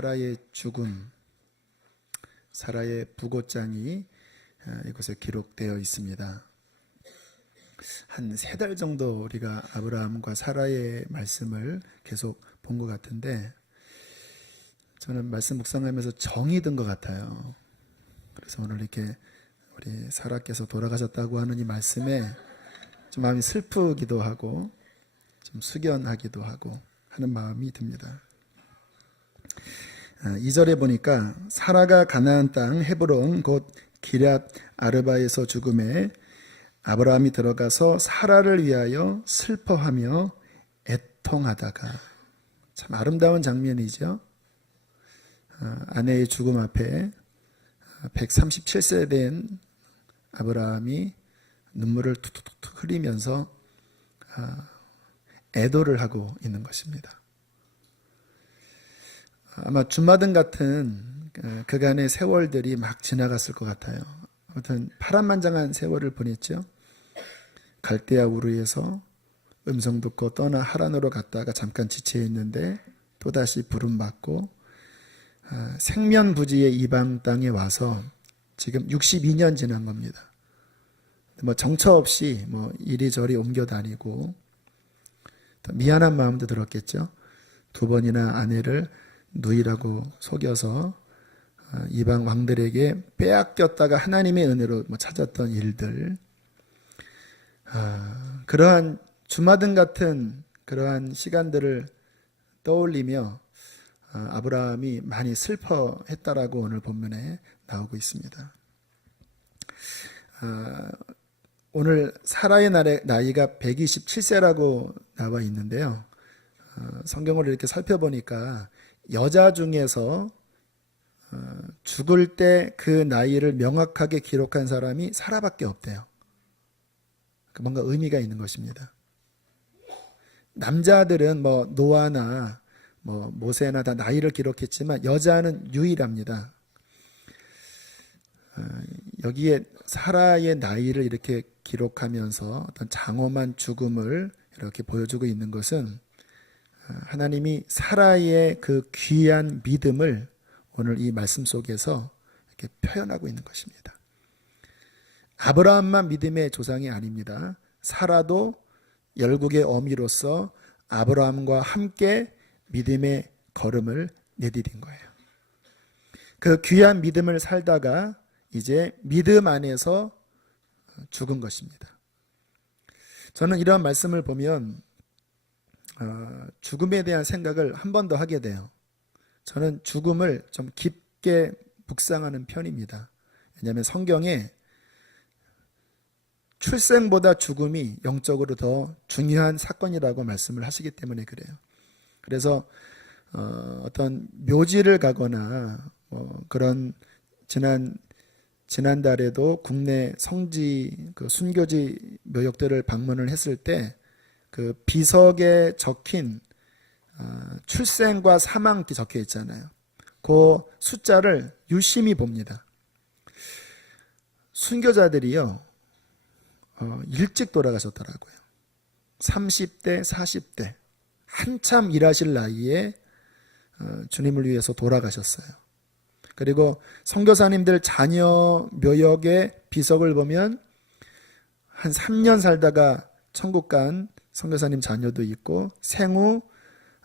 사라의 죽음, 사라의 부고장이 이곳에 기록되어 있습니다. 한 3달 정도 우리가 아브라함과 사라의 말씀을 계속 본 것 같은데, 저는 말씀 묵상하면서 정이 든 것 같아요. 그래서 오늘 이렇게 우리 사라께서 돌아가셨다고 하는 이 말씀에 좀 마음이 슬프기도 하고 좀 숙연하기도 하고 하는 마음이 듭니다. 2절에 보니까 사라가 가나안 땅 헤브론 곧 기럇 아르바에서 죽음에 아브라함이 들어가서 사라를 위하여 슬퍼하며 애통하다가, 참 아름다운 장면이죠. 아내의 죽음 앞에 137세 된 아브라함이 눈물을 툭툭툭 흘리면서 애도를 하고 있는 것입니다. 아마 주마등 같은 그간의 세월들이 막 지나갔을 것 같아요. 아무튼 파란만장한 세월을 보냈죠. 갈대아 우르에서 음성 듣고 떠나 하란으로 갔다가 잠깐 지체 있는데 또다시 부름 받고 생면부지의 이방 땅에 와서 지금 62년 지난 겁니다. 뭐 정처 없이 뭐 이리저리 옮겨 다니고 미안한 마음도 들었겠죠. 2번이나 아내를 누이라고 속여서 이방 왕들에게 빼앗겼다가 하나님의 은혜로 찾았던 일들, 그러한 주마등 같은 그러한 시간들을 떠올리며 아브라함이 많이 슬퍼했다라고 오늘 본문에 나오고 있습니다. 오늘 사라의 나이가 127세라고 나와 있는데요. 성경을 이렇게 살펴보니까 여자 중에서 죽을 때 그 나이를 명확하게 기록한 사람이 사라밖에 없대요. 뭔가 의미가 있는 것입니다. 남자들은 뭐 노아나 뭐 모세나 다 나이를 기록했지만 여자는 유일합니다. 여기에 사라의 나이를 이렇게 기록하면서 어떤 장엄한 죽음을 이렇게 보여주고 있는 것은 하나님이 사라의 그 귀한 믿음을 오늘 이 말씀 속에서 이렇게 표현하고 있는 것입니다. 아브라함만 믿음의 조상이 아닙니다. 사라도 열국의 어미로서 아브라함과 함께 믿음의 걸음을 내디딘 거예요. 그 귀한 믿음을 살다가 이제 믿음 안에서 죽은 것입니다. 저는 이러한 말씀을 보면 죽음에 대한 생각을 한 번 더 하게 돼요. 저는 죽음을 좀 깊게 묵상하는 편입니다. 왜냐하면 성경에 출생보다 죽음이 영적으로 더 중요한 사건이라고 말씀을 하시기 때문에 그래요. 그래서 어떤 묘지를 가거나 그런 지난달에도 국내 성지 그 순교지 묘역들을 방문을 했을 때 그 비석에 적힌 출생과 사망 이렇게 적혀 있잖아요. 그 숫자를 유심히 봅니다. 순교자들이요, 일찍 돌아가셨더라고요. 30대, 40대 한참 일하실 나이에 주님을 위해서 돌아가셨어요. 그리고 선교사님들 자녀 묘역의 비석을 보면 한 3년 살다가 천국 간 선교사님 자녀도 있고, 생후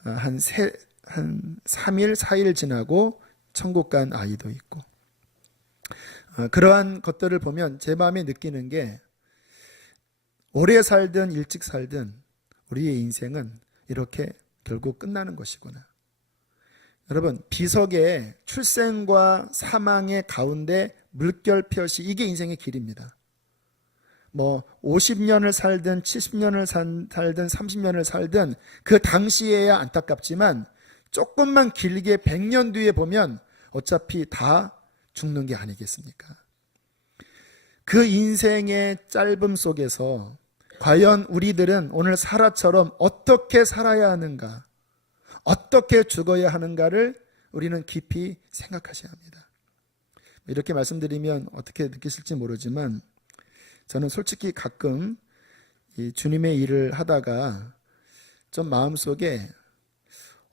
한 3일, 4일 지나고 천국 간 아이도 있고, 그러한 것들을 보면 제 마음에 느끼는 게, 오래 살든 일찍 살든 우리의 인생은 이렇게 결국 끝나는 것이구나. 여러분, 비석의 출생과 사망의 가운데 물결표시, 이게 인생의 길입니다. 뭐 50년을 살든 70년을 살든 30년을 살든 그 당시에야 안타깝지만 조금만 길게 100년 뒤에 보면 어차피 다 죽는 게 아니겠습니까? 그 인생의 짧음 속에서 과연 우리들은 오늘 사라처럼 어떻게 살아야 하는가, 어떻게 죽어야 하는가를 우리는 깊이 생각하셔야 합니다. 이렇게 말씀드리면 어떻게 느끼실지 모르지만, 저는 솔직히 가끔 이 주님의 일을 하다가 좀 마음속에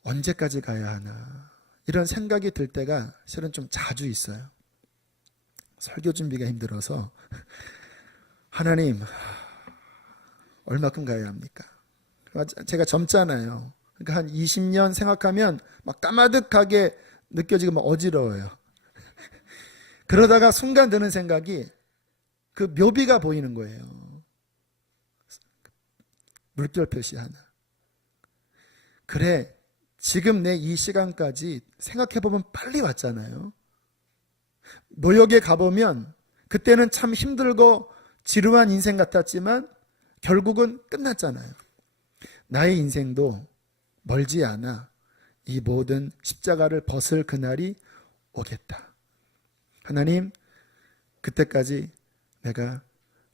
언제까지 가야 하나, 이런 생각이 들 때가 실은 좀 자주 있어요. 설교 준비가 힘들어서 하나님 얼마큼 가야 합니까? 제가 젊잖아요. 그러니까 한 20년 생각하면 막 까마득하게 느껴지고 막 어지러워요. 그러다가 순간 드는 생각이 그 묘비가 보이는 거예요. 물결 표시 하나. 그래, 지금 내 이 시간까지 생각해보면 빨리 왔잖아요. 노역에 가보면 그때는 참 힘들고 지루한 인생 같았지만 결국은 끝났잖아요. 나의 인생도 멀지 않아 이 모든 십자가를 벗을 그날이 오겠다. 하나님, 그때까지 내가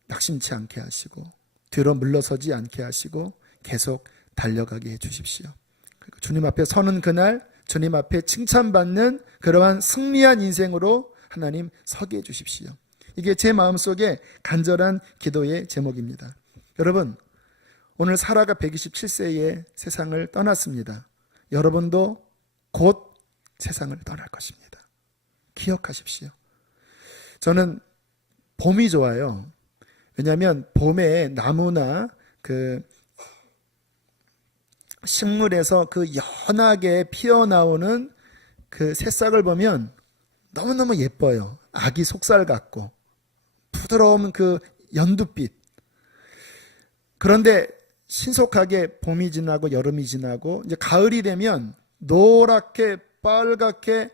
낙심치 않게 하시고 뒤로 물러서지 않게 하시고 계속 달려가게 해주십시오. 주님 앞에 서는 그날 주님 앞에 칭찬받는 그러한 승리한 인생으로 하나님 서게 해주십시오. 이게 제 마음속에 간절한 기도의 제목입니다. 여러분, 오늘 사라가 127세에 세상을 떠났습니다. 여러분도 곧 세상을 떠날 것입니다. 기억하십시오. 저는 봄이 좋아요. 왜냐하면 봄에 나무나 그 식물에서 그 연하게 피어나오는 그 새싹을 보면 너무너무 예뻐요. 아기 속살 같고 부드러운 그 연두빛. 그런데 신속하게 봄이 지나고 여름이 지나고 이제 가을이 되면 노랗게 빨갛게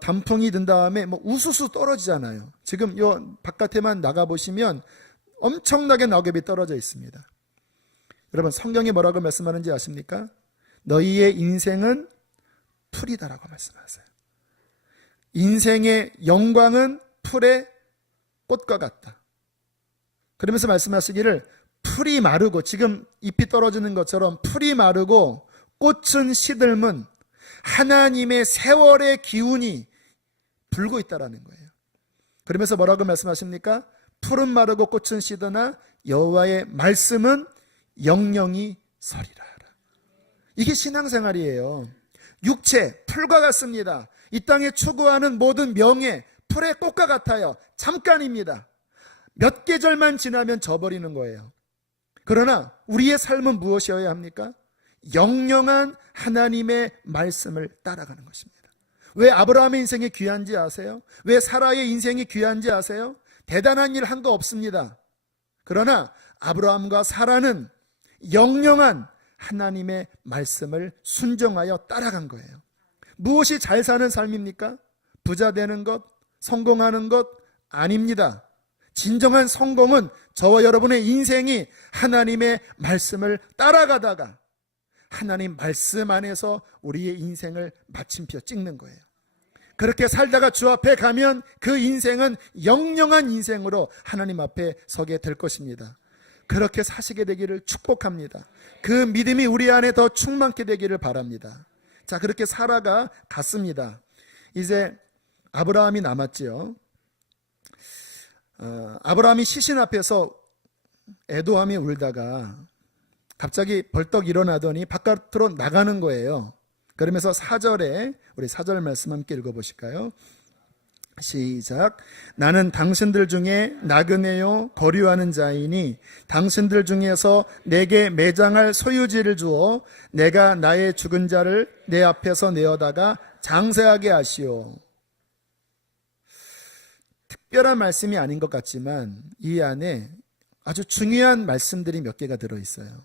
단풍이 든 다음에 뭐 우수수 떨어지잖아요. 지금 요 바깥에만 나가 보시면 엄청나게 낙엽이 떨어져 있습니다. 여러분, 성경이 뭐라고 말씀하는지 아십니까? 너희의 인생은 풀이다라고 말씀하세요. 인생의 영광은 풀의 꽃과 같다. 그러면서 말씀하시기를 풀이 마르고, 지금 잎이 떨어지는 것처럼 풀이 마르고 꽃은 시들면 하나님의 세월의 기운이 불고 있다라는 거예요. 그러면서 뭐라고 말씀하십니까? 풀은 마르고 꽃은 시드나 여호와의 말씀은 영영이 서리라. 이게 신앙생활이에요. 육체, 풀과 같습니다. 이 땅에 추구하는 모든 명예, 풀의 꽃과 같아요. 잠깐입니다. 몇 계절만 지나면 져버리는 거예요. 그러나 우리의 삶은 무엇이어야 합니까? 영영한 하나님의 말씀을 따라가는 것입니다. 왜 아브라함의 인생이 귀한지 아세요? 왜 사라의 인생이 귀한지 아세요? 대단한 일 한 거 없습니다. 그러나 아브라함과 사라는 영영한 하나님의 말씀을 순종하여 따라간 거예요. 무엇이 잘 사는 삶입니까? 부자 되는 것, 성공하는 것 아닙니다. 진정한 성공은 저와 여러분의 인생이 하나님의 말씀을 따라가다가 하나님 말씀 안에서 우리의 인생을 마침표 찍는 거예요. 그렇게 살다가 주 앞에 가면 그 인생은 영영한 인생으로 하나님 앞에 서게 될 것입니다. 그렇게 사시게 되기를 축복합니다. 그 믿음이 우리 안에 더 충만케 되기를 바랍니다. 자, 그렇게 사라가 갔습니다. 이제 아브라함이 남았지요. 아브라함이 시신 앞에서 애도하며 울다가 갑자기 벌떡 일어나더니 바깥으로 나가는 거예요. 그러면서 4절에 우리 4절 말씀 함께 읽어보실까요? 시작. 나는 당신들 중에 나그네요 거류하는 자이니 당신들 중에서 내게 매장할 소유지를 주어 내가 나의 죽은 자를 내 앞에서 내어다가 장세하게 하시오. 특별한 말씀이 아닌 것 같지만 이 안에 아주 중요한 말씀들이 몇 개가 들어있어요.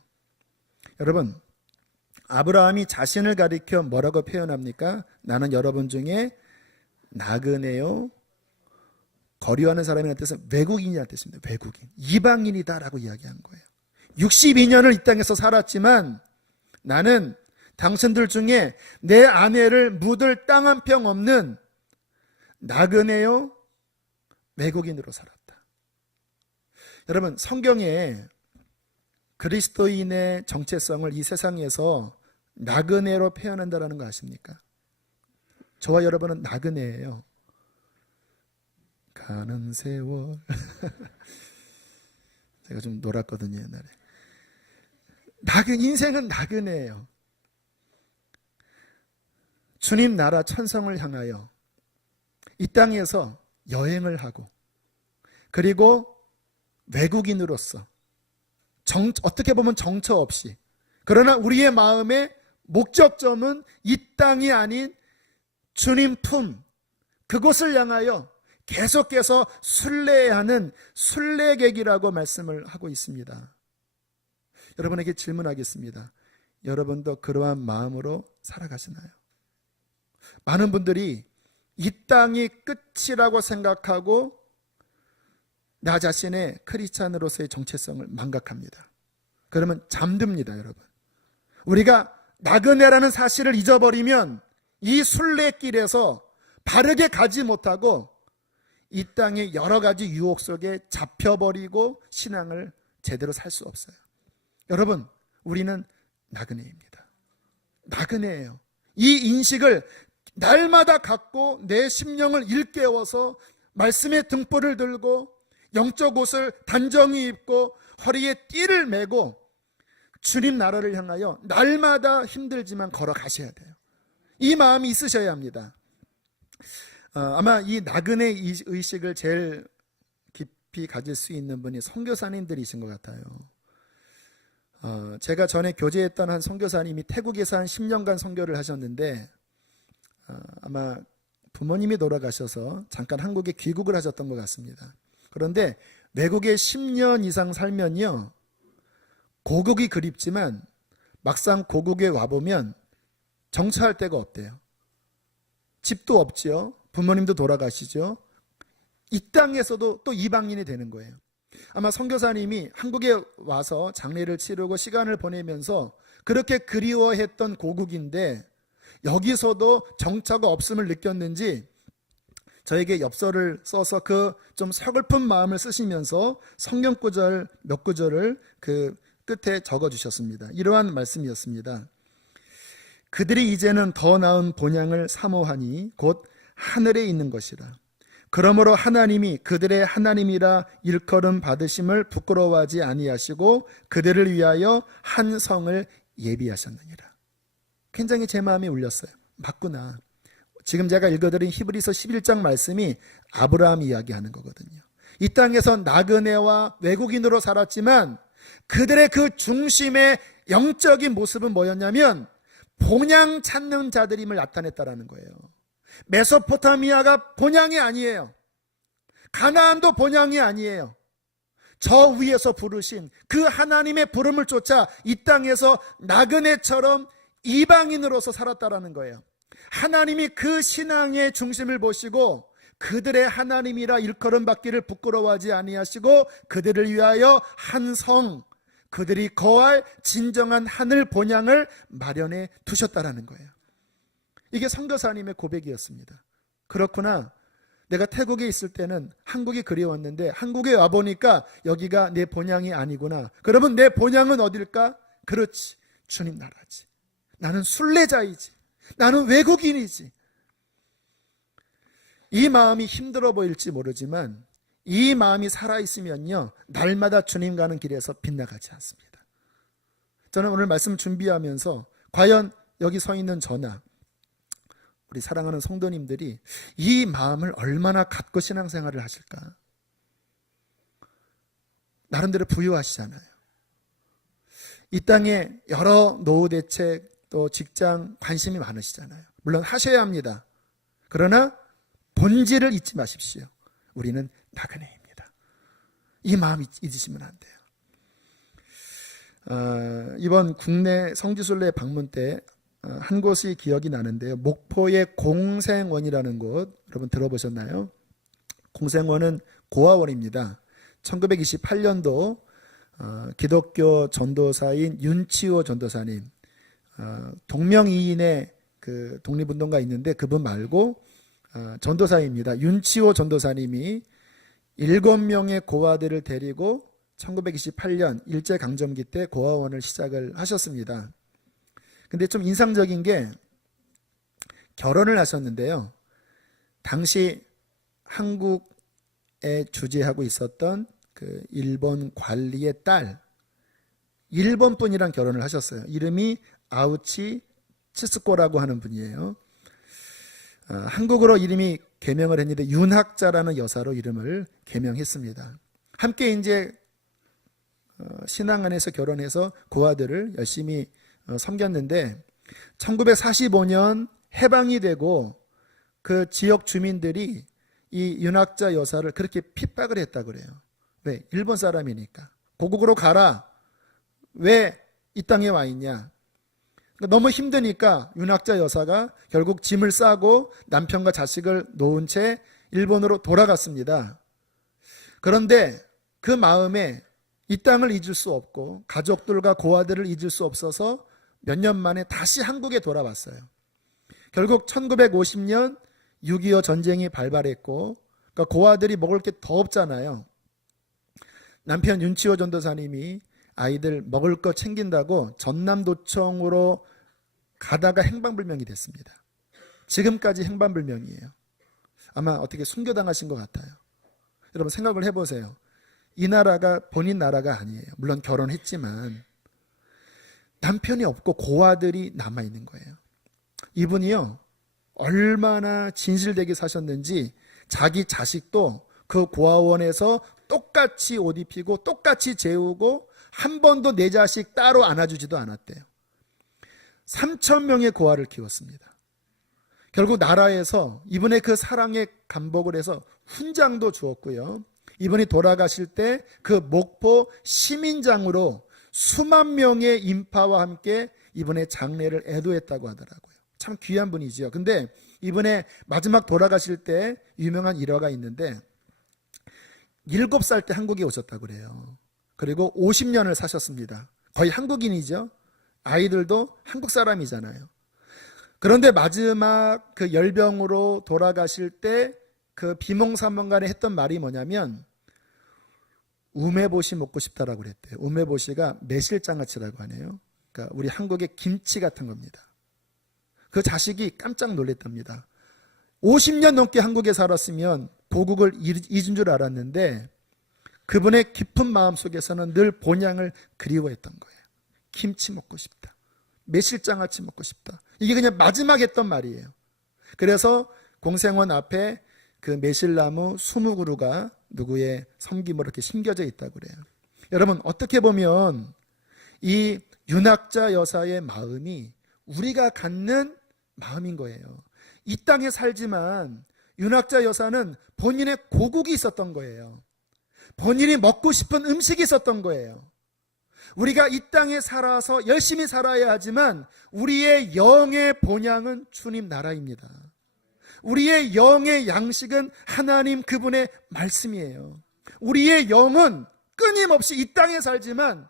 여러분, 아브라함이 자신을 가리켜 뭐라고 표현합니까? 나는 여러분 중에 나그네요 거류하는 사람이라는 뜻은 외국인이라는 뜻입니다. 외국인, 이방인이다라고 이야기한 거예요. 62년을 이 땅에서 살았지만 나는 당신들 중에 내 아내를 묻을 땅 한 평 없는 나그네요 외국인으로 살았다. 여러분, 성경에 그리스도인의 정체성을 이 세상에서 나그네로 표현한다는 거 아십니까? 저와 여러분은 나그네예요. 가는 세월 제가 좀 놀았거든요 옛날에. 인생은 나그네예요. 주님 나라 천성을 향하여 이 땅에서 여행을 하고, 그리고 외국인으로서 어떻게 보면 정처 없이, 그러나 우리의 마음의 목적점은 이 땅이 아닌 주님 품, 그곳을 향하여 계속해서 순례하는 순례객이라고 말씀을 하고 있습니다. 여러분에게 질문하겠습니다. 여러분도 그러한 마음으로 살아가시나요? 많은 분들이 이 땅이 끝이라고 생각하고 나 자신의 크리스찬으로서의 정체성을 망각합니다. 그러면 잠듭니다, 여러분. 우리가 나그네라는 사실을 잊어버리면 이 순례길에서 바르게 가지 못하고 이 땅의 여러 가지 유혹 속에 잡혀버리고 신앙을 제대로 살 수 없어요. 여러분, 우리는 나그네입니다. 나그네예요. 이 인식을 날마다 갖고 내 심령을 일깨워서 말씀의 등불을 들고 영적 옷을 단정히 입고 허리에 띠를 메고 주님 나라를 향하여 날마다 힘들지만 걸어가셔야 돼요. 이 마음이 있으셔야 합니다. 아마 이 나그네 의식을 제일 깊이 가질 수 있는 분이 선교사님들이신 것 같아요. 제가 전에 교제했던 한 선교사님이 태국에서 한 10년간 선교를 하셨는데, 아마 부모님이 돌아가셔서 잠깐 한국에 귀국을 하셨던 것 같습니다. 그런데 외국에 10년 이상 살면요, 고국이 그립지만 막상 고국에 와보면 정처할 데가 없대요. 집도 없죠. 부모님도 돌아가시죠. 이 땅에서도 또 이방인이 되는 거예요. 아마 선교사님이 한국에 와서 장례를 치르고 시간을 보내면서 그렇게 그리워했던 고국인데 여기서도 정처가 없음을 느꼈는지 저에게 엽서를 써서 그 좀 서글픈 마음을 쓰시면서 성경 구절 몇 구절을 그 끝에 적어주셨습니다. 이러한 말씀이었습니다. 그들이 이제는 더 나은 본향을 사모하니 곧 하늘에 있는 것이라. 그러므로 하나님이 그들의 하나님이라 일컬음 받으심을 부끄러워하지 아니하시고 그들을 위하여 한 성을 예비하셨느니라. 굉장히 제 마음이 울렸어요. 맞구나. 지금 제가 읽어드린 히브리서 11장 말씀이 아브라함 이야기하는 거거든요. 이 땅에서 나그네와 외국인으로 살았지만 그들의 그 중심의 영적인 모습은 뭐였냐면 본향 찾는 자들임을 나타냈다라는 거예요. 메소포타미아가 본향이 아니에요. 가나안도 본향이 아니에요. 저 위에서 부르신 그 하나님의 부름을 쫓아 이 땅에서 나그네처럼 이방인으로서 살았다라는 거예요. 하나님이 그 신앙의 중심을 보시고 그들의 하나님이라 일컬음 받기를 부끄러워하지 아니하시고 그들을 위하여 한 성, 그들이 거할 진정한 하늘 본향을 마련해 두셨다라는 거예요. 이게 선교사님의 고백이었습니다. 그렇구나. 내가 태국에 있을 때는 한국이 그리웠는데 한국에 와보니까 여기가 내 본향이 아니구나. 그러면 내 본향은 어딜까? 그렇지, 주님 나라지. 나는 순례자이지. 나는 외국인이지. 이 마음이 힘들어 보일지 모르지만 이 마음이 살아있으면요, 날마다 주님 가는 길에서 빗나가지 않습니다. 저는 오늘 말씀 준비하면서 과연 여기 서 있는 저나 우리 사랑하는 성도님들이 이 마음을 얼마나 갖고 신앙생활을 하실까? 나름대로 부유하시잖아요. 이 땅에 여러 노후 대책 또 직장 관심이 많으시잖아요. 물론 하셔야 합니다. 그러나 본질을 잊지 마십시오. 우리는 나그네입니다. 이 마음 잊으시면 안 돼요. 이번 국내 성지순례 방문 때 한 곳이 기억이 나는데요. 목포의 공생원이라는 곳, 여러분 들어보셨나요? 공생원은 고아원입니다. 1928년도 기독교 전도사인 윤치호 전도사님, 동명이인의 그 독립운동가 있는데 그분 말고 전도사입니다. 윤치호 전도사님이 7명의 고아들을 데리고 1928년 일제강점기 때 고아원을 시작을 하셨습니다. 근데 좀 인상적인 게 결혼을 하셨는데요. 당시 한국에 주재하고 있었던 그 일본 관리의 딸, 일본 분이랑 결혼을 하셨어요. 이름이 아우치 치스코라고 하는 분이에요. 한국어로 이름이 개명을 했는데 윤학자라는 여사로 이름을 개명했습니다. 함께 이제 신앙 안에서 결혼해서 고아들을 열심히 섬겼는데 1945년 해방이 되고 그 지역 주민들이 이 윤학자 여사를 그렇게 핍박을 했다 그래요. 왜? 일본 사람이니까. 고국으로 가라. 왜 이 땅에 와 있냐? 너무 힘드니까 윤학자 여사가 결국 짐을 싸고 남편과 자식을 놓은 채 일본으로 돌아갔습니다. 그런데 그 마음에 이 땅을 잊을 수 없고 가족들과 고아들을 잊을 수 없어서 몇 년 만에 다시 한국에 돌아왔어요. 결국 1950년 6.25 전쟁이 발발했고 그러니까 고아들이 먹을 게 더 없잖아요. 남편 윤치호 전도사님이 아이들 먹을 거 챙긴다고 전남도청으로 가다가 행방불명이 됐습니다. 지금까지 행방불명이에요. 아마 어떻게 순교당하신 것 같아요. 여러분 생각을 해보세요. 이 나라가 본인 나라가 아니에요. 물론 결혼했지만 남편이 없고 고아들이 남아있는 거예요. 이분이요 얼마나 진실되게 사셨는지 자기 자식도 그 고아원에서 똑같이 옷 입히고 똑같이 재우고 한 번도 내 자식 따로 안아주지도 않았대요. 3,000명의 고아를 키웠습니다. 결국 나라에서 이분의 그 사랑에 감복을 해서 훈장도 주었고요. 이분이 돌아가실 때 그 목포 시민장으로 수만 명의 인파와 함께 이분의 장례를 애도했다고 하더라고요. 참 귀한 분이지요. 근데 이분의 마지막 돌아가실 때 유명한 일화가 있는데 7살 때 한국에 오셨다고 그래요. 그리고 50년을 사셨습니다. 거의 한국인이죠. 아이들도 한국 사람이잖아요. 그런데 마지막 그 열병으로 돌아가실 때 그 비몽사몽간에 했던 말이 뭐냐면 우메보시 먹고 싶다라고 그랬대요. 우메보시가 매실장아찌라고 하네요. 그러니까 우리 한국의 김치 같은 겁니다. 그 자식이 깜짝 놀랐답니다. 50년 넘게 한국에 살았으면 고국을 잊은 줄 알았는데 그분의 깊은 마음 속에서는 늘 본향을 그리워했던 거예요. 김치 먹고 싶다. 매실장아찌 먹고 싶다. 이게 그냥 마지막 했던 말이에요. 그래서 공생원 앞에 그 매실나무 20그루가 누구의 섬김으로 이렇게 심겨져 있다고 그래요. 여러분 어떻게 보면 이 윤학자 여사의 마음이 우리가 갖는 마음인 거예요. 이 땅에 살지만 윤학자 여사는 본인의 고국이 있었던 거예요. 본인이 먹고 싶은 음식이 있었던 거예요. 우리가 이 땅에 살아서 열심히 살아야 하지만 우리의 영의 본향은 주님 나라입니다. 우리의 영의 양식은 하나님 그분의 말씀이에요. 우리의 영은 끊임없이 이 땅에 살지만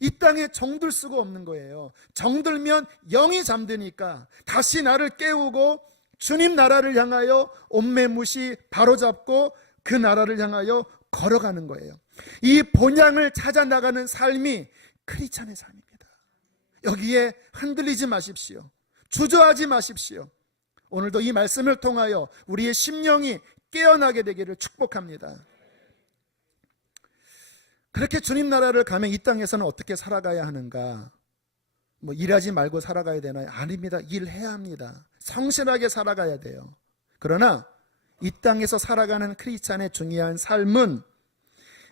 이 땅에 정들 수가 없는 거예요. 정들면 영이 잠드니까 다시 나를 깨우고 주님 나라를 향하여 온매무시 바로잡고 그 나라를 향하여 걸어가는 거예요. 이 본향을 찾아 나가는 삶이 크리스찬의 삶입니다. 여기에 흔들리지 마십시오. 주저하지 마십시오. 오늘도 이 말씀을 통하여 우리의 심령이 깨어나게 되기를 축복합니다. 그렇게 주님 나라를 가면 이 땅에서는 어떻게 살아가야 하는가? 뭐 일하지 말고 살아가야 되나요? 아닙니다. 일해야 합니다. 성실하게 살아가야 돼요. 그러나 이 땅에서 살아가는 크리스찬의 중요한 삶은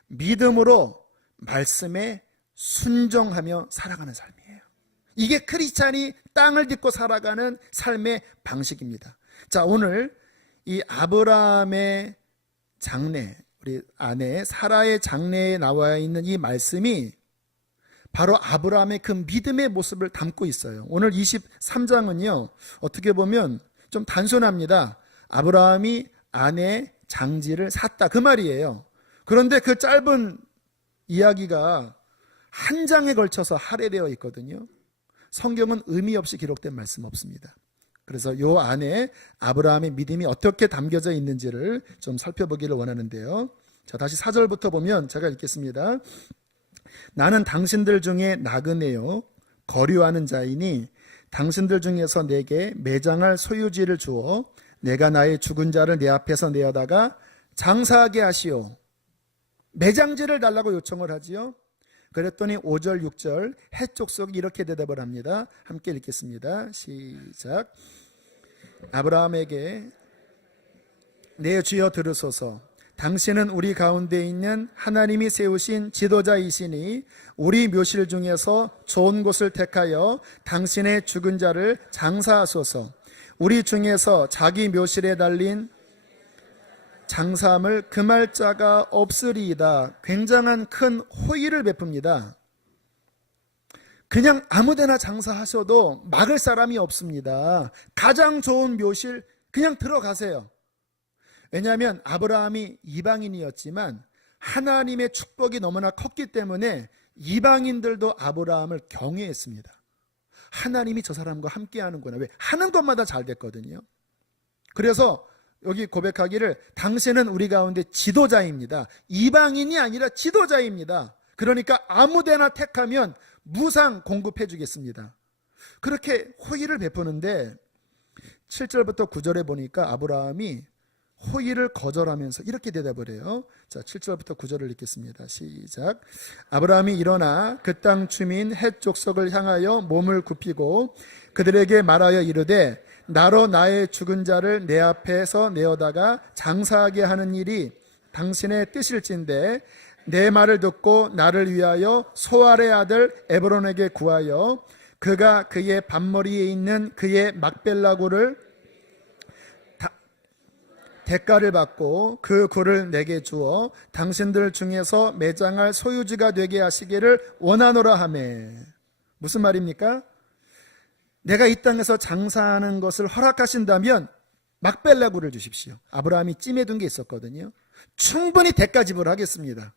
믿음으로 말씀에 순종하며 살아가는 삶이에요. 이게 크리스찬이 땅을 딛고 살아가는 삶의 방식입니다. 자, 오늘 이 아브라함의 장래, 우리 아내 사라의 장래에 나와 있는 이 말씀이 바로 아브라함의 그 믿음의 모습을 담고 있어요. 오늘 23장은요 어떻게 보면 좀 단순합니다. 아브라함이 아내 장지를 샀다 그 말이에요. 그런데 그 짧은 이야기가 한 장에 걸쳐서 할애되어 있거든요. 성경은 의미 없이 기록된 말씀 없습니다. 그래서 요 안에 아브라함의 믿음이 어떻게 담겨져 있는지를 좀 살펴보기를 원하는데요. 자, 다시 4절부터 보면 제가 읽겠습니다. 나는 당신들 중에 나그네요 거류하는 자이니 당신들 중에서 내게 매장할 소유지를 주어 내가 나의 죽은 자를 내 앞에서 내어다가 장사하게 하시오. 매장지를 달라고 요청을 하지요. 그랬더니 5절 6절 해족속이 이렇게 대답을 합니다. 함께 읽겠습니다. 시작. 아브라함에게 내 주여 들으소서. 당신은 우리 가운데 있는 하나님이 세우신 지도자이시니 우리 묘실 중에서 좋은 곳을 택하여 당신의 죽은 자를 장사하소서. 우리 중에서 자기 묘실에 달린 장사함을 금할 자가 없으리이다. 굉장한 큰 호의를 베풉니다. 그냥 아무데나 장사하셔도 막을 사람이 없습니다. 가장 좋은 묘실 그냥 들어가세요. 왜냐하면 아브라함이 이방인이었지만 하나님의 축복이 너무나 컸기 때문에 이방인들도 아브라함을 경외했습니다. 하나님이 저 사람과 함께하는구나. 왜? 하는 것마다 잘 됐거든요. 그래서 여기 고백하기를 당신은 우리 가운데 지도자입니다. 이방인이 아니라 지도자입니다. 그러니까 아무데나 택하면 무상 공급해 주겠습니다. 그렇게 호의를 베푸는데 7절부터 9절에 보니까 아브라함이 호의를 거절하면서 이렇게 대답을 해요. 자, 7절부터 9절을 읽겠습니다. 시작. 아브라함이 일어나 그 땅 주민 헷 족속을 향하여 몸을 굽히고 그들에게 말하여 이르되 나로 나의 죽은 자를 내 앞에서 내어다가 장사하게 하는 일이 당신의 뜻일진데 내 말을 듣고 나를 위하여 소알의 아들 에브론에게 구하여 그가 그의 밭머리에 있는 그의 막벨라고를 대가를 받고 그 굴을 내게 주어 당신들 중에서 매장할 소유주가 되게 하시기를 원하노라 하매. 무슨 말입니까? 내가 이 땅에서 장사하는 것을 허락하신다면 막벨라굴을 주십시오. 아브라함이 찜해둔 게 있었거든요. 충분히 대가 지불하겠습니다.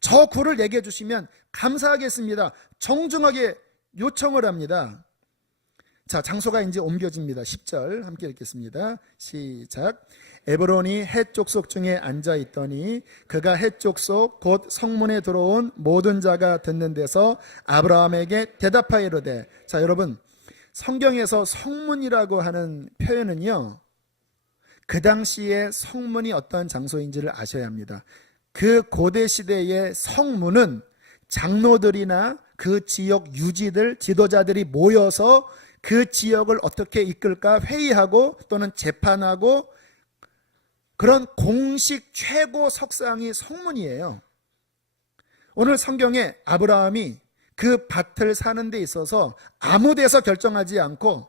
저 굴을 내게 주시면 감사하겠습니다. 정중하게 요청을 합니다. 자, 장소가 이제 옮겨집니다. 10절 함께 읽겠습니다. 시작. 에브론이 헷 족속 중에 앉아 있더니 그가 헷 족속 곧 성문에 들어온 모든 자가 듣는 데서 아브라함에게 대답하여 이르되. 자, 여러분, 성경에서 성문이라고 하는 표현은요, 그 당시에 성문이 어떤 장소인지를 아셔야 합니다. 그 고대 시대의 성문은 장로들이나 그 지역 유지들, 지도자들이 모여서 그 지역을 어떻게 이끌까 회의하고 또는 재판하고 그런 공식 최고 석상이 성문이에요. 오늘 성경에 아브라함이 그 밭을 사는 데 있어서 아무 데서 결정하지 않고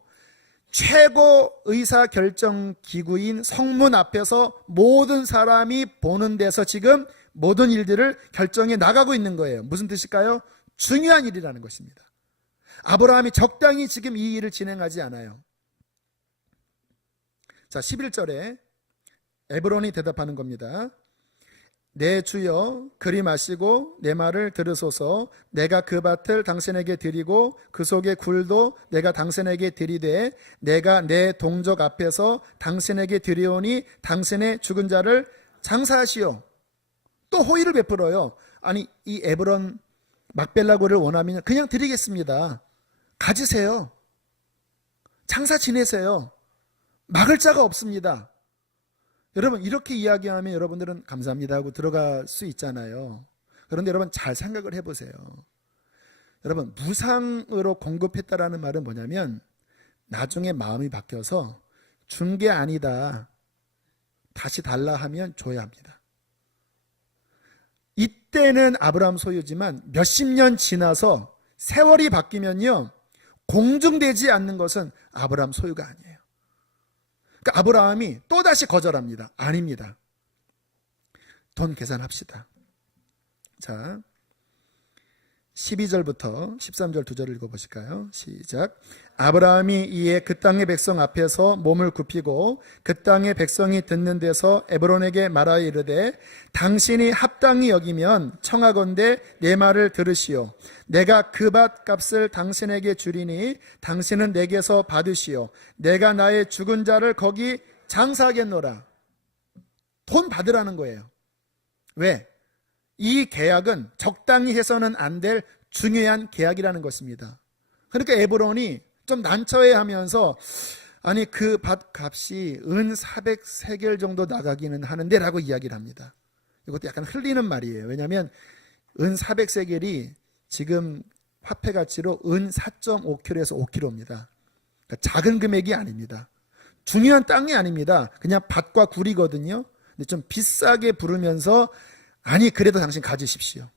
최고 의사결정 기구인 성문 앞에서 모든 사람이 보는 데서 지금 모든 일들을 결정해 나가고 있는 거예요. 무슨 뜻일까요? 중요한 일이라는 것입니다. 아브라함이 적당히 지금 이 일을 진행하지 않아요. 자, 11절에 에브론이 대답하는 겁니다. 내 주여 그리 마시고 내 말을 들으소서. 내가 그 밭을 당신에게 드리고 그 속의 굴도 내가 당신에게 드리되 내가 내 동족 앞에서 당신에게 드리오니 당신의 죽은 자를 장사하시오. 또 호의를 베풀어요. 아니, 이 에브론 막벨라고를 원하면 그냥 드리겠습니다. 가지세요. 장사 지내세요. 막을 자가 없습니다. 여러분, 이렇게 이야기하면 여러분들은 감사합니다 하고 들어갈 수 있잖아요. 그런데 여러분 잘 생각을 해보세요. 여러분, 무상으로 공급했다라는 말은 뭐냐면 나중에 마음이 바뀌어서 준 게 아니다, 다시 달라 하면 줘야 합니다. 이때는 아브라함 소유지만 몇십 년 지나서 세월이 바뀌면요, 공중되지 않는 것은 아브라함 소유가 아니에요. 그러니까 아브라함이 또다시 거절합니다. 아닙니다. 돈 계산합시다. 자, 12절부터 13절 2절 읽어보실까요? 시작. 아브라함이 이에 그 땅의 백성 앞에서 몸을 굽히고 그 땅의 백성이 듣는 데서 에브론에게 말하여 이르되 당신이 합당히 여기면 청하건대 내 말을 들으시오. 내가 그 밭 값을 당신에게 주리니 당신은 내게서 받으시오. 내가 나의 죽은 자를 거기 장사하겠노라. 돈 받으라는 거예요. 왜? 이 계약은 적당히 해서는 안 될 중요한 계약이라는 것입니다. 그러니까 에브론이 좀 난처해하면서 아니 그 밭 값이 은 400세겔 정도 나가기는 하는데 라고 이야기를 합니다. 이것도 약간 흘리는 말이에요. 왜냐하면 은 400세겔이 지금 화폐 가치로 은 4.5kg에서 5kg입니다. 그러니까 작은 금액이 아닙니다. 중요한 땅이 아닙니다. 그냥 밭과 굴이거든요. 근데 좀 비싸게 부르면서 아니 그래도 당신 가지십시오.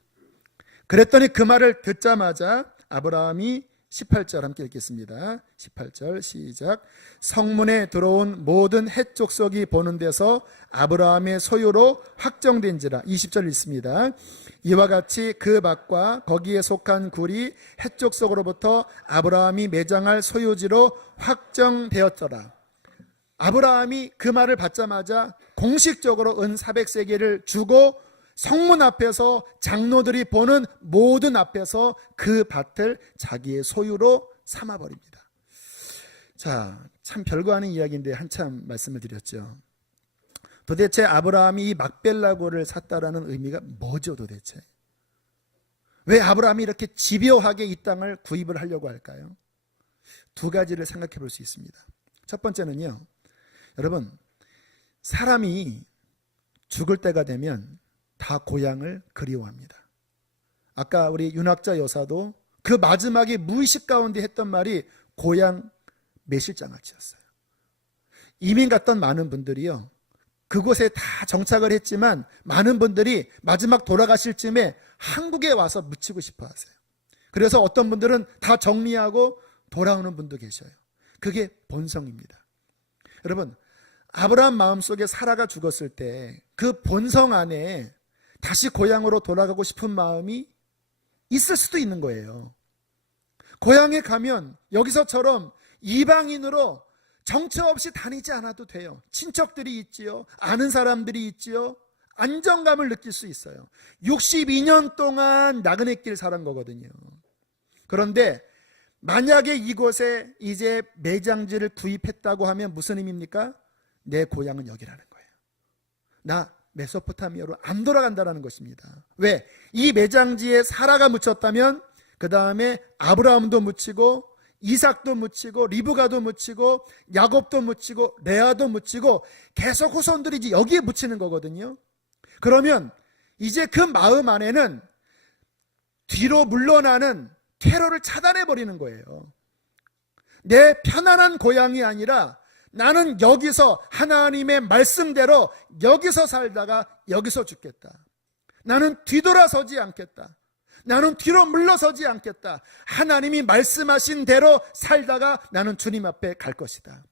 그랬더니 그 말을 듣자마자 아브라함이 18절 함께 읽겠습니다. 18절 시작. 성문에 들어온 모든 헷 족속이 보는 데서 아브라함의 소유로 확정된지라. 20절 읽습니다. 이와 같이 그 밭과 거기에 속한 굴이 헷 족속으로부터 아브라함이 매장할 소유지로 확정되었더라. 아브라함이 그 말을 받자마자 공식적으로 은 400세겔을 주고 성문 앞에서 장로들이 보는 모든 앞에서 그 밭을 자기의 소유로 삼아버립니다. 자, 참 별거 아닌 이야기인데 한참 말씀을 드렸죠. 도대체 아브라함이 이 막벨라고를 샀다라는 의미가 뭐죠 도대체? 왜 아브라함이 이렇게 집요하게 이 땅을 구입을 하려고 할까요? 두 가지를 생각해 볼 수 있습니다. 첫 번째는요, 여러분, 사람이 죽을 때가 되면 다 고향을 그리워합니다. 아까 우리 윤학자 여사도 그 마지막에 무의식 가운데 했던 말이 고향 매실장아찌였어요. 이민 갔던 많은 분들이요, 그곳에 다 정착을 했지만 많은 분들이 마지막 돌아가실 쯤에 한국에 와서 묻히고 싶어 하세요. 그래서 어떤 분들은 다 정리하고 돌아오는 분도 계셔요. 그게 본성입니다. 여러분, 아브라함 마음속에 사라가 죽었을 때 그 본성 안에 다시 고향으로 돌아가고 싶은 마음이 있을 수도 있는 거예요. 고향에 가면 여기서처럼 이방인으로 정처 없이 다니지 않아도 돼요. 친척들이 있지요. 아는 사람들이 있지요. 안정감을 느낄 수 있어요. 62년 동안 나그네 길 살은 거거든요. 그런데 만약에 이곳에 이제 매장지를 구입했다고 하면 무슨 의미입니까? 내 고향은 여기라는 거예요. 나 메소포타미아로 안 돌아간다는 것입니다. 왜? 이 매장지에 사라가 묻혔다면 그 다음에 아브라함도 묻히고 이삭도 묻히고 리브가도 묻히고 야곱도 묻히고 레아도 묻히고 계속 후손들이 이제 여기에 묻히는 거거든요. 그러면 이제 그 마음 안에는 뒤로 물러나는 퇴로를 차단해 버리는 거예요. 내 편안한 고향이 아니라 나는 여기서 하나님의 말씀대로 여기서 살다가 여기서 죽겠다. 나는 뒤돌아서지 않겠다. 나는 뒤로 물러서지 않겠다. 하나님이 말씀하신 대로 살다가 나는 주님 앞에 갈 것이다.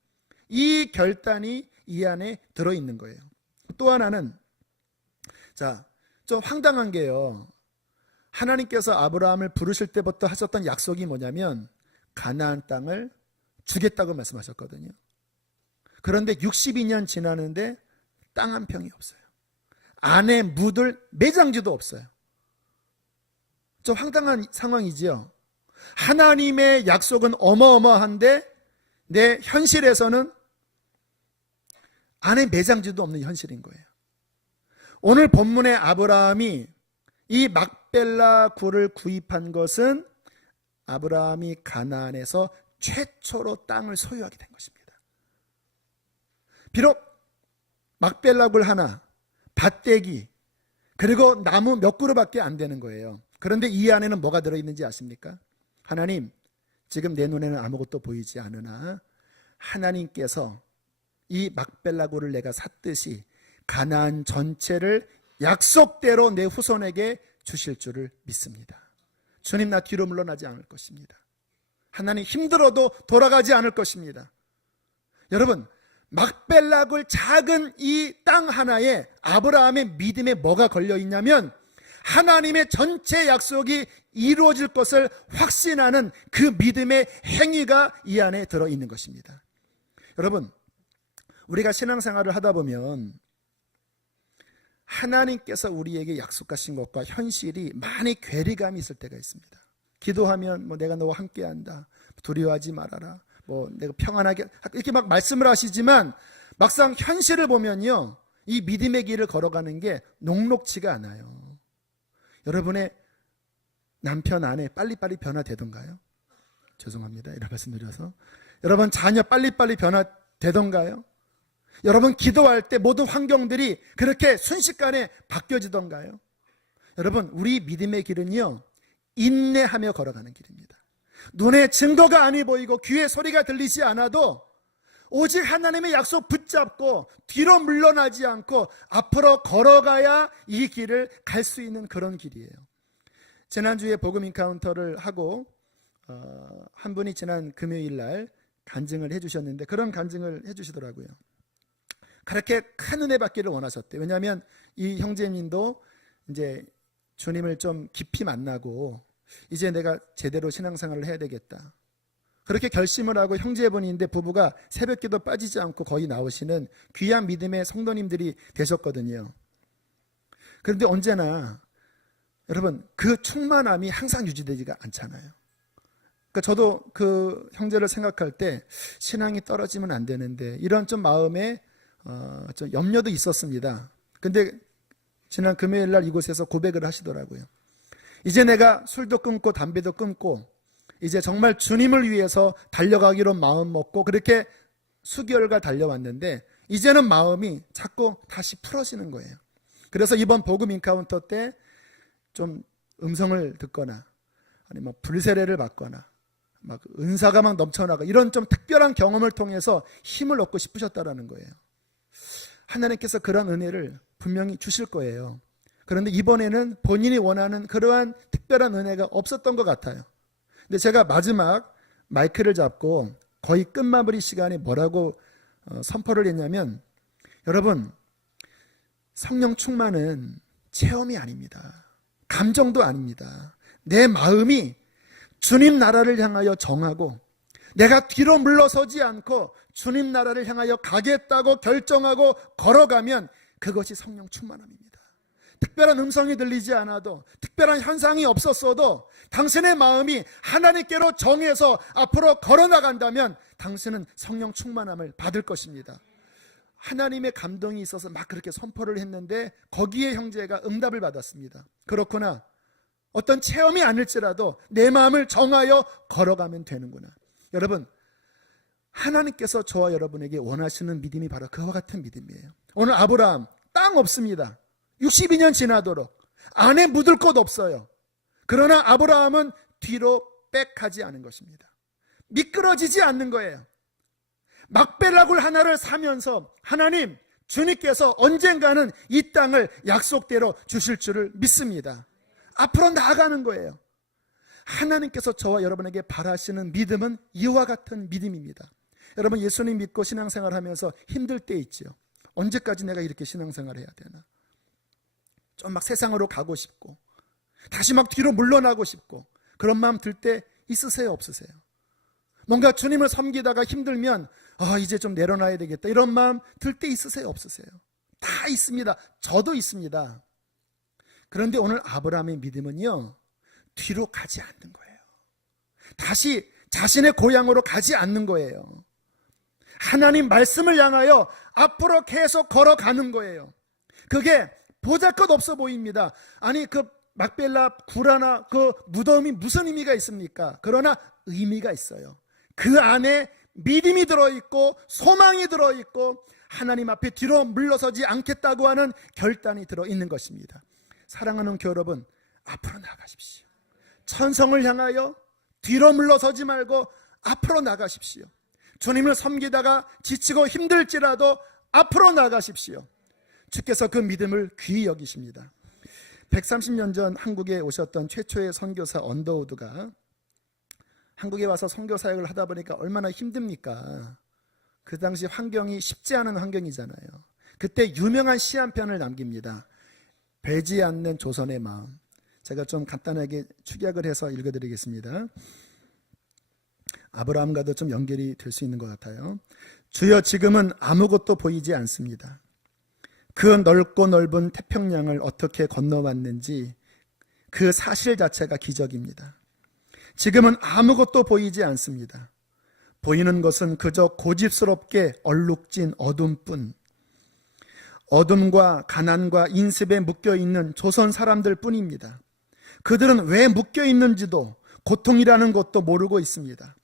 이 결단이 이 안에 들어있는 거예요. 또 하나는, 자, 좀 황당한 게요, 하나님께서 아브라함을 부르실 때부터 하셨던 약속이 뭐냐면 가나안 땅을 주겠다고 말씀하셨거든요. 그런데 62년 지나는데 땅 한 평이 없어요. 안에 묻을 매장지도 없어요. 좀 황당한 상황이지요. 하나님의 약속은 어마어마한데 내 현실에서는 안에 매장지도 없는 현실인 거예요. 오늘 본문의 아브라함이 이 막벨라 굴을 구입한 것은 아브라함이 가나안에서 최초로 땅을 소유하게 된 것입니다. 비록 막벨라 굴 하나, 밭대기, 그리고 나무 몇 그루밖에 안 되는 거예요. 그런데 이 안에는 뭐가 들어있는지 아십니까? 하나님, 지금 내 눈에는 아무것도 보이지 않으나 하나님께서 이 막벨라 굴을 내가 샀듯이 가나안 전체를 약속대로 내 후손에게 주실 줄을 믿습니다. 주님, 나 뒤로 물러나지 않을 것입니다. 하나님, 힘들어도 돌아가지 않을 것입니다. 여러분, 막벨라 굴 작은 이 땅 하나에 아브라함의 믿음에 뭐가 걸려 있냐면 하나님의 전체 약속이 이루어질 것을 확신하는 그 믿음의 행위가 이 안에 들어있는 것입니다. 여러분, 우리가 신앙생활을 하다 보면 하나님께서 우리에게 약속하신 것과 현실이 많이 괴리감이 있을 때가 있습니다. 기도하면 내가 너와 함께한다, 두려워하지 말아라, 내가 평안하게, 이렇게 막 말씀을 하시지만 막상 현실을 보면요, 이 믿음의 길을 걸어가는 게 녹록치가 않아요. 여러분의 남편, 아내 빨리빨리 변화되던가요? 죄송합니다, 이런 말씀 드려서. 여러분 자녀 빨리빨리 변화되던가요? 여러분 기도할 때 모든 환경들이 그렇게 순식간에 바뀌어지던가요? 여러분, 우리 믿음의 길은요, 인내하며 걸어가는 길입니다. 눈에 증거가 아니 보이고 귀에 소리가 들리지 않아도 오직 하나님의 약속 붙잡고 뒤로 물러나지 않고 앞으로 걸어가야 이 길을 갈 수 있는 그런 길이에요. 지난주에 복음 인카운터를 하고 한 분이 지난 금요일 날 간증을 해주셨는데 그런 간증을 해주시더라고요. 그렇게 큰 은혜 받기를 원하셨대요. 왜냐하면 이 형제님도 이제 주님을 좀 깊이 만나고 이제 내가 제대로 신앙생활을 해야 되겠다, 그렇게 결심을 하고 형제분인데 부부가 새벽기도 빠지지 않고 거의 나오시는 귀한 믿음의 성도님들이 되셨거든요. 그런데 언제나 여러분 그 충만함이 항상 유지되지가 않잖아요. 그러니까 저도 그 형제를 생각할 때 신앙이 떨어지면 안 되는데 이런 좀 마음에 좀 염려도 있었습니다. 근데 지난 금요일 날 이곳에서 고백을 하시더라고요. 이제 내가 술도 끊고 담배도 끊고 이제 정말 주님을 위해서 달려가기로 마음 먹고 그렇게 수개월간 달려왔는데 이제는 마음이 자꾸 다시 풀어지는 거예요. 그래서 이번 복음 인카운터 때 좀 음성을 듣거나 아니면 불세례를 받거나 막 은사가 막 넘쳐나가 이런 좀 특별한 경험을 통해서 힘을 얻고 싶으셨다라는 거예요. 하나님께서 그런 은혜를 분명히 주실 거예요. 그런데 이번에는 본인이 원하는 그러한 특별한 은혜가 없었던 것 같아요. 근데 제가 마지막 마이크를 잡고 거의 끝마무리 시간에 뭐라고 선포를 했냐면, 여러분, 성령 충만은 체험이 아닙니다. 감정도 아닙니다. 내 마음이 주님 나라를 향하여 정하고 내가 뒤로 물러서지 않고 주님 나라를 향하여 가겠다고 결정하고 걸어가면 그것이 성령 충만함입니다. 특별한 음성이 들리지 않아도, 특별한 현상이 없었어도 당신의 마음이 하나님께로 정해서 앞으로 걸어나간다면 당신은 성령 충만함을 받을 것입니다. 하나님의 감동이 있어서 막 그렇게 선포를 했는데 거기에 형제가 응답을 받았습니다. 그렇구나, 어떤 체험이 아닐지라도 내 마음을 정하여 걸어가면 되는구나. 여러분, 하나님께서 저와 여러분에게 원하시는 믿음이 바로 그와 같은 믿음이에요. 오늘 아브라함 땅 없습니다. 62년 지나도록 안에 묻을 것 없어요. 그러나 아브라함은 뒤로 빽하지 않은 것입니다. 미끄러지지 않는 거예요. 막벨라굴 하나를 사면서 하나님, 주님께서 언젠가는 이 땅을 약속대로 주실 줄을 믿습니다. 앞으로 나아가는 거예요. 하나님께서 저와 여러분에게 바라시는 믿음은 이와 같은 믿음입니다. 여러분, 예수님 믿고 신앙생활 하면서 힘들 때 있죠. 언제까지 내가 이렇게 신앙생활 해야 되나? 좀 막 세상으로 가고 싶고 다시 막 뒤로 물러나고 싶고 그런 마음 들 때 있으세요, 없으세요? 뭔가 주님을 섬기다가 힘들면 이제 좀 내려놔야 되겠다, 이런 마음 들 때 있으세요, 없으세요? 다 있습니다. 저도 있습니다. 그런데 오늘 아브라함의 믿음은요, 뒤로 가지 않는 거예요. 다시 자신의 고향으로 가지 않는 거예요. 하나님 말씀을 향하여 앞으로 계속 걸어가는 거예요. 그게 보잘것없어 보입니다. 아니, 그 막벨라 구라나 그 무덤이 무슨 의미가 있습니까? 그러나 의미가 있어요. 그 안에 믿음이 들어있고 소망이 들어있고 하나님 앞에 뒤로 물러서지 않겠다고 하는 결단이 들어있는 것입니다. 사랑하는 교회 여러분, 앞으로 나가십시오. 천성을 향하여 뒤로 물러서지 말고 앞으로 나가십시오. 주님을 섬기다가 지치고 힘들지라도 앞으로 나가십시오. 주께서 그 믿음을 귀히 여기십니다. 130년 전 한국에 오셨던 최초의 선교사 언더우드가 한국에 와서 선교 사역을 하다 보니까 얼마나 힘듭니까? 그 당시 환경이 쉽지 않은 환경이잖아요. 그때 유명한 시 한 편을 남깁니다. 배지 않는 조선의 마음. 제가 좀 간단하게 축약을 해서 읽어드리겠습니다. 아브라함과도 좀 연결이 될 수 있는 것 같아요. 주여, 지금은 아무것도 보이지 않습니다. 그 넓고 넓은 태평양을 어떻게 건너왔는지 그 사실 자체가 기적입니다. 지금은 아무것도 보이지 않습니다. 보이는 것은 그저 고집스럽게 얼룩진 어둠뿐, 어둠과 가난과 인습에 묶여있는 조선 사람들 뿐입니다. 그들은 왜 묶여있는지도 고통이라는 것도 모르고 있습니다.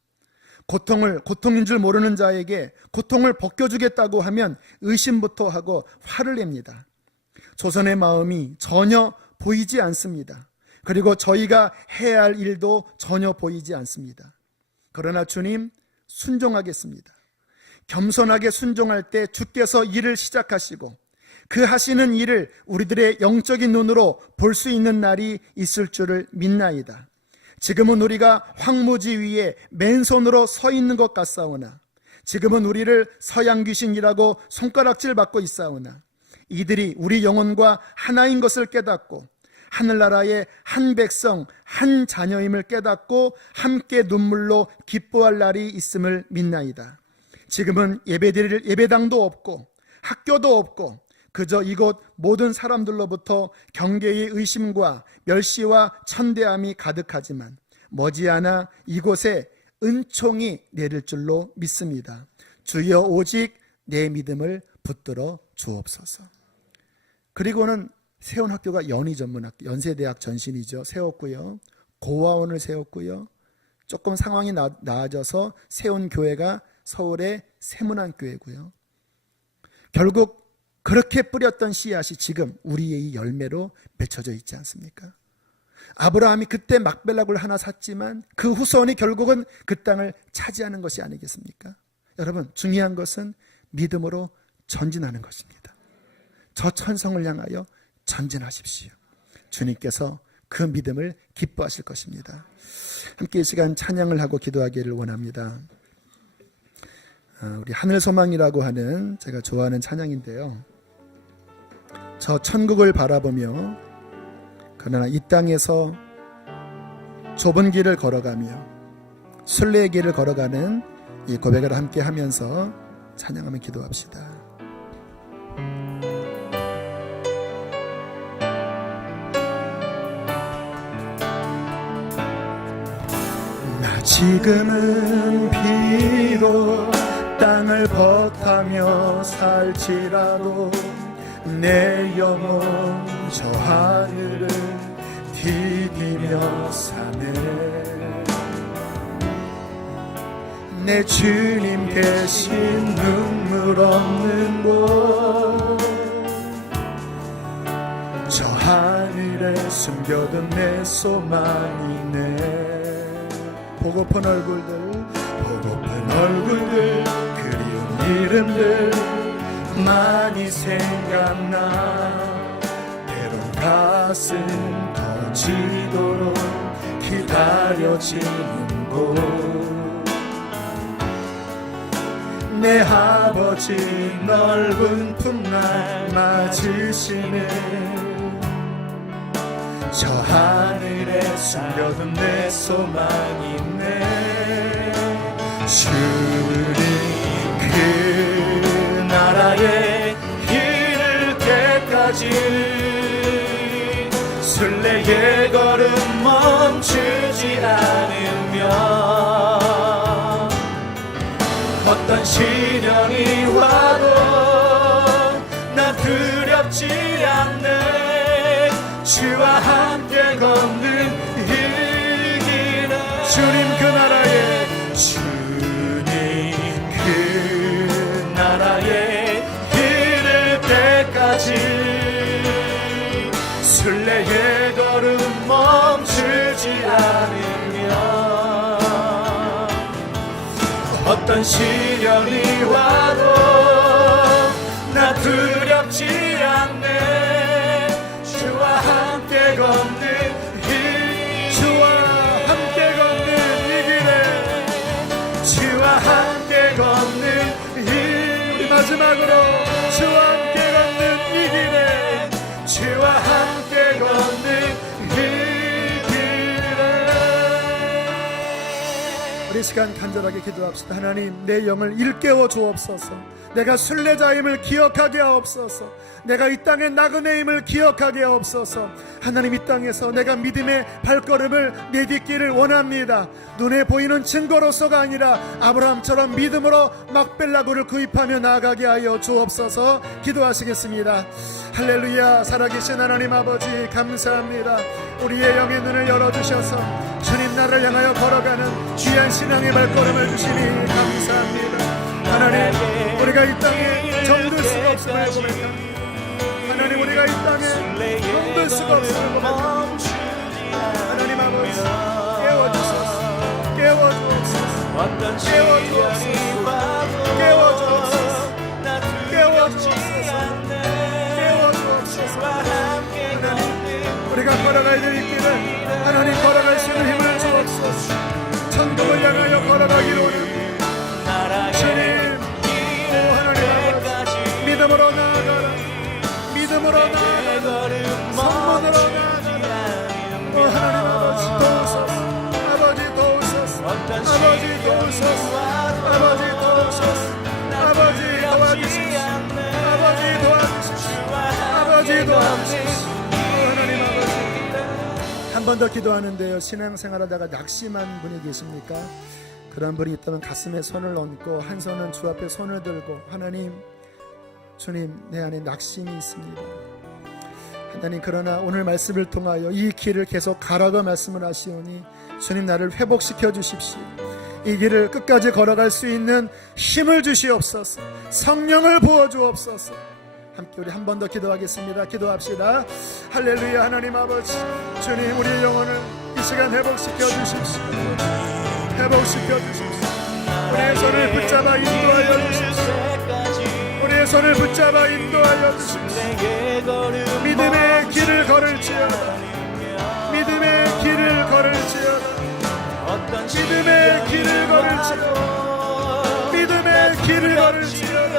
고통인 줄 모르는 자에게 고통을 벗겨주겠다고 하면 의심부터 하고 화를 냅니다. 조선의 마음이 전혀 보이지 않습니다. 그리고 저희가 해야 할 일도 전혀 보이지 않습니다. 그러나 주님, 순종하겠습니다. 겸손하게 순종할 때 주께서 일을 시작하시고 그 하시는 일을 우리들의 영적인 눈으로 볼 수 있는 날이 있을 줄을 믿나이다. 지금은 우리가 황무지 위에 맨손으로 서 있는 것 같사오나 지금은 우리를 서양 귀신이라고 손가락질 받고 있사오나 이들이 우리 영혼과 하나인 것을 깨닫고 하늘나라의 한 백성 한 자녀임을 깨닫고 함께 눈물로 기뻐할 날이 있음을 믿나이다. 지금은 예배드릴 예배당도 없고 학교도 없고 그저 이곳 모든 사람들로부터 경계의 의심과 멸시와 천대함이 가득하지만 머지않아 이곳에 은총이 내릴 줄로 믿습니다. 주여 오직 내 믿음을 붙들어 주옵소서. 그리고는 세운 학교가 연희전문학교, 연세대학 전신이죠. 세웠고요. 고아원을 세웠고요. 조금 상황이 나아져서 세운 교회가 서울의 세문안교회고요. 결국 그렇게 뿌렸던 씨앗이 지금 우리의 열매로 맺혀져 있지 않습니까? 아브라함이 그때 막벨락을 하나 샀지만 그 후손이 결국은 그 땅을 차지하는 것이 아니겠습니까? 여러분, 중요한 것은 믿음으로 전진하는 것입니다. 저 천성을 향하여 전진하십시오. 주님께서 그 믿음을 기뻐하실 것입니다. 함께 이 시간 찬양을 하고 기도하기를 원합니다. 우리 하늘소망이라고 하는 제가 좋아하는 찬양인데요, 저 천국을 바라보며 그러나 이 땅에서 좁은 길을 걸어가며 순례의 길을 걸어가는 이 고백을 함께 하면서 찬양하며 기도합시다. 나 지금은 비록 땅을 벗하며 살지라도 내 영혼 저 하늘을 디디며 사네. 내 주님 계신 눈물 없는 곳 저 하늘에 숨겨둔 내 소망이네. 보고픈 얼굴들 그리운 이름들 많이 생각나. 때론 가슴 터지도록 기다려지는 곳 내 아버지 넓은 품날 맞으시는 저 하늘에 숨겨둔 내 소망이 있네. 주님 그 나라에 이를 때까지 순례의 걸음 멈추지 않으며 어떤 시련이 와도 난 두렵지 않네. 주와 함께 걷는 이 길은 주님 그 나라에 이를 때까지 순례의 걸음 멈추지 않으며 어떤 시련이 와도 나 두렵지 않네. 주와 함께 걷는 주와 함께 걷는 이 마지막으로 주와 함께 걷는 이 길에 주와 함께 걷는 이 길에 우리 시간 간절하게 기도합시다. 하나님, 내 영을 일깨워 주옵소서. 내가 순례자임을 기억하게 하옵소서. 내가 이 땅의 나그네임을 기억하게 하옵소서. 하나님, 이 땅에서 내가 믿음의 발걸음을 내딛기를 원합니다. 눈에 보이는 증거로서가 아니라 아브라함처럼 믿음으로 막벨라고를 구입하며 나아가게 하여 주옵소서. 기도하시겠습니다. 할렐루야. 살아계신 하나님 아버지, 감사합니다. 우리의 영의 눈을 열어주셔서 주님 나라를 향하여 걸어가는 귀한 신앙의 발걸음을 주시니 감사합니다. 하나님, 우리가 이 땅에 정들 수가 없음을 고백합니다. 하나님, 우리가 이 땅에 정들 수가 없음을 고백합니다. 하나님 아버지, 깨워주소서. 깨워주옵소서. 깨워주옵소서. 깨워주옵소서. 우리가 걸어가야 될 이 길을 하나님 걸어갈 수 있는 힘을 주옵소서. 천국을 향하여 걸어가기로 원합니다. 주님, 오 하나님 아버지, 믿음으로 나아가라. 믿음으로 나아가라. 성문으로 나아가라. 오 하나님 아버지 도우소서. 아버지 도우소서. 아버지 도우소서. 아버지 도우소서. 아버지 도와주십시오. 아버지 도와주십시오. 아버지 도와주십시오. 하나님 아버지, 한 번 더 기도하는데요, 신앙생활하다가 낙심한 분이 계십니까? 그런 분이 있다면 가슴에 손을 얹고 한 손은 주 앞에 손을 들고, 하나님, 주님, 내 안에 낙심이 있습니다. 하나님, 그러나 오늘 말씀을 통하여 이 길을 계속 가라고 말씀을 하시오니 주님, 나를 회복시켜 주십시오. 이 길을 끝까지 걸어갈 수 있는 힘을 주시옵소서. 성령을 부어주옵소서. 함께 우리 한 번 더 기도하겠습니다. 기도합시다. 할렐루야. 하나님 아버지, 주님, 우리의 영혼을 이 시간 회복시켜 주십시오. 회복시켜 주십시오. 우리의 손을 붙잡아 인도하여 주십시오. 우리의 손을 붙잡아 인도하여 주십시오. 믿음의 길을 걸을지어다. 믿음의 길을 걸을지어다. 믿음의 길을 걸을지어다. 믿음의 길을 걸을지어다.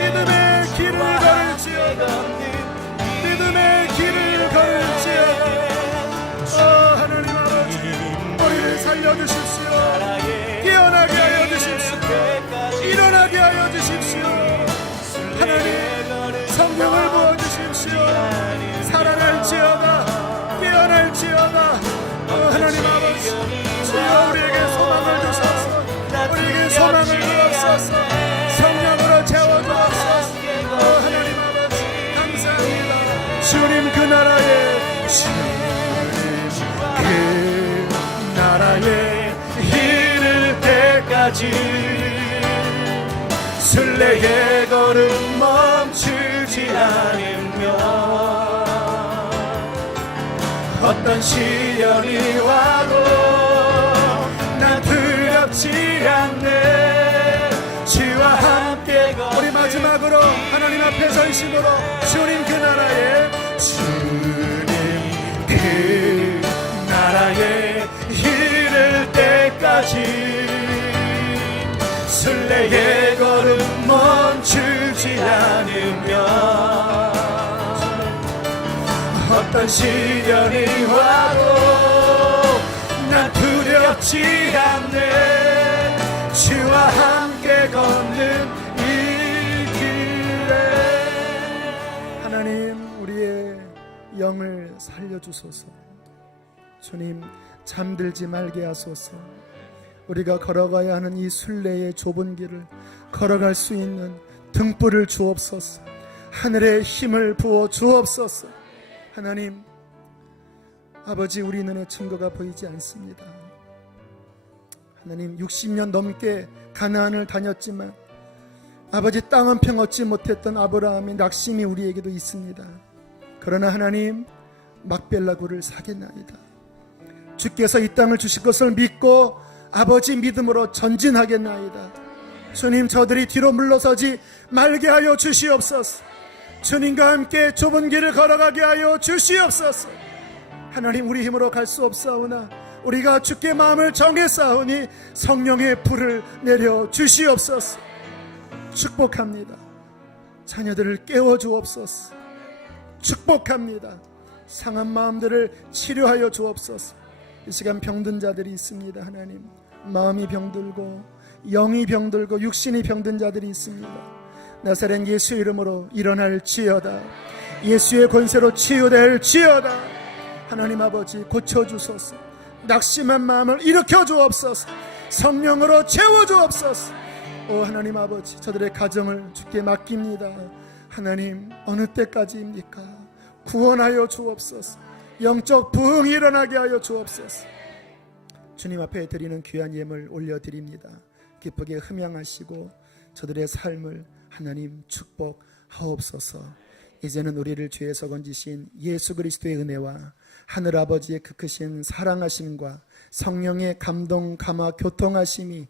믿음의 길을 걸을지어다. 믿음의 길을 걸을지어다. 하나님 아버지, 우리를 살려주십시오. 깨어나게 하여 주십시오. 일어나게 하여 주십시오. 하나님, 성령을 부어주십시오. 살아날지어다. 깨어날지어다. 하나님 아버지, 주여 우리에게 소망을 주소서. 우리에게 소망을 주옵소서. 성령으로 채워주옵소서. 하나님 아버지, 감사합니다. 주님, 그 나라에, 주님 그 나라에 이를 때까지 순례의 걸음 멈추지 않으며 어떤 시련이 와도 난 두렵지 않네. 주와 함께 우리 마지막으로 하나님 앞에 전심으로 주님 그 나라에, 주님 그 나라에 이를 때까지 순례의 걸음 멈추지 않으며 어떤 시련이 와도 난 두렵지 않네. 주와 함께 걷는 이 길에 하나님, 우리의 영을 살려주소서. 주님, 잠들지 말게 하소서. 우리가 걸어가야 하는 이 순례의 좁은 길을 걸어갈 수 있는 등불을 주옵소서. 하늘의 힘을 부어 주옵소서. 하나님 아버지, 우리 눈에 증거가 보이지 않습니다. 하나님, 60년 넘게 가나안을 다녔지만 아버지, 땅 한 평 얻지 못했던 아브라함의 낙심이 우리에게도 있습니다. 그러나 하나님, 막벨라굴을 사겠나이다. 주께서 이 땅을 주실 것을 믿고 아버지 믿음으로 전진하겠나이다. 주님, 저들이 뒤로 물러서지 말게 하여 주시옵소서. 주님과 함께 좁은 길을 걸어가게 하여 주시옵소서. 하나님, 우리 힘으로 갈 수 없사오나 우리가 주께 마음을 정했사오니 성령의 불을 내려 주시옵소서. 축복합니다. 자녀들을 깨워 주옵소서. 축복합니다. 상한 마음들을 치료하여 주옵소서. 이 시간 병든 자들이 있습니다. 하나님, 마음이 병들고 영이 병들고 육신이 병든 자들이 있습니다. 나사렛 예수 이름으로 일어날지어다. 예수의 권세로 치유될지어다. 하나님 아버지, 고쳐주소서. 낙심한 마음을 일으켜 주옵소서. 성령으로 채워주옵소서. 오 하나님 아버지, 저들의 가정을 주께 맡깁니다. 하나님, 어느 때까지입니까? 구원하여 주옵소서. 영적 부흥이 일어나게 하여 주옵소서. 주님 앞에 드리는 귀한 예물 올려드립니다. 기쁘게 흠양하시고 저들의 삶을 하나님 축복하옵소서. 이제는 우리를 죄에서 건지신 예수 그리스도의 은혜와 하늘아버지의 그 크신 사랑하심과 성령의 감동 감화 교통하심이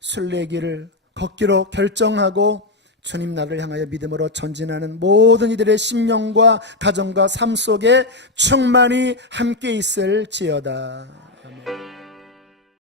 순례길을 걷기로 결정하고 주님 나라를 향하여 믿음으로 전진하는 모든 이들의 심령과 가정과 삶 속에 충만히 함께 있을지어다.